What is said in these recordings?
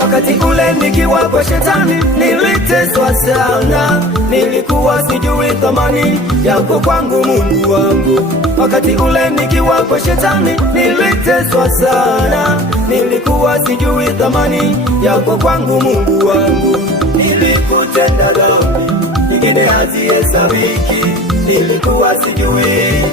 Wakati ule nikiwa kwa shetani niliteswa sana, nilikuwa sijui thamani yako kwangu Mungu wangu. Wakati ule nikiwa kwa shetani niliteswa sana, nilikuwa sijui thamani yako kwangu Mungu wangu. Nilikutenda dhambi nyingine hazihesabiki, nilikuwa sijui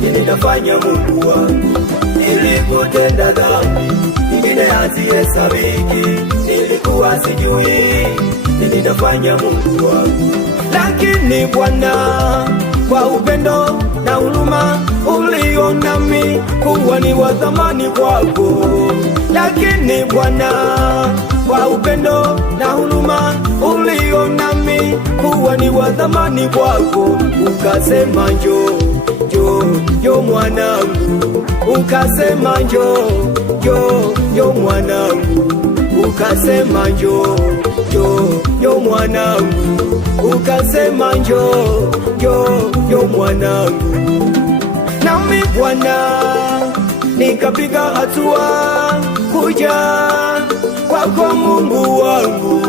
nini nafanya Mungu wangu. Nilikutenda dhambi nyingine hazihesabiki, nilikuwa sijui nini nafanya Mungu wangu. Lakini Bwana kwa upendo na huruma ulionami kuwa ni wa thamani kwako. Lakini Bwana kwa upendo na huruma ulionami kuwa ni wa thamani kwako. Ukasema njoo, njoo, njoo mwanangu. Ukasema njoo, njoo, njoo mwanangu. Ukasema njoo, njoo, njoo mwanangu. Ukasema njoo, njoo, njoo mwanangu. Nami Bwana nikapiga hatua kuja kwako Mungu wangu.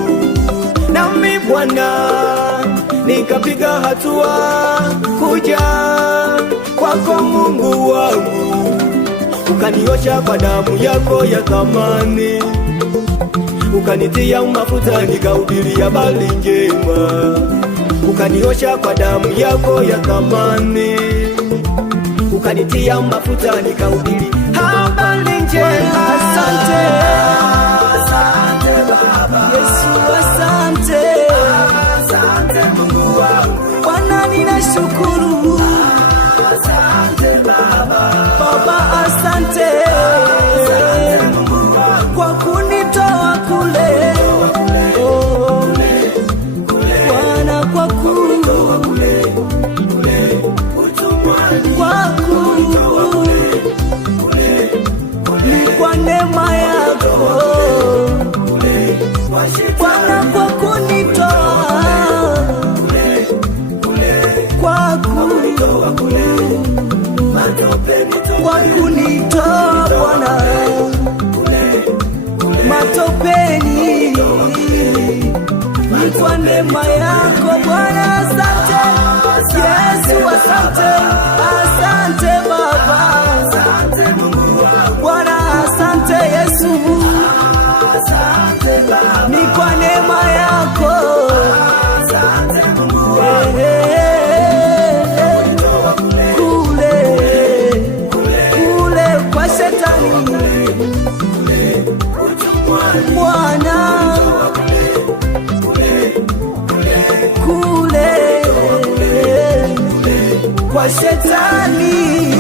Nami Bwana nikapiga hatua kuja kwako Mungu wangu. Ukaniosha kwa damu yako ya thamani, ukanitia mafuta nikahubiri habari njema. Ukaniosha kwa damu yako ya thamani, ukanitia mafuta nikahubiri habari njema. Asante, asante Baba Yesu, asante, asante Mungu wangu. Bwana ninashukuru, asante Baba, Baba asante, asante Mungu wangu kwa kunitoa kule, Bwana kwa kunitoa kule, ni kwa neema yako Bwana, kwa kunitoa kwa kunitoa Bwana matopeni, ni kwa neema yako Bwana. Asante Yesu, asante, asante Baba, Bwana asante Yesu, ni kwa neema yako. Kule kwa shetani Bwana, kule kwa shetani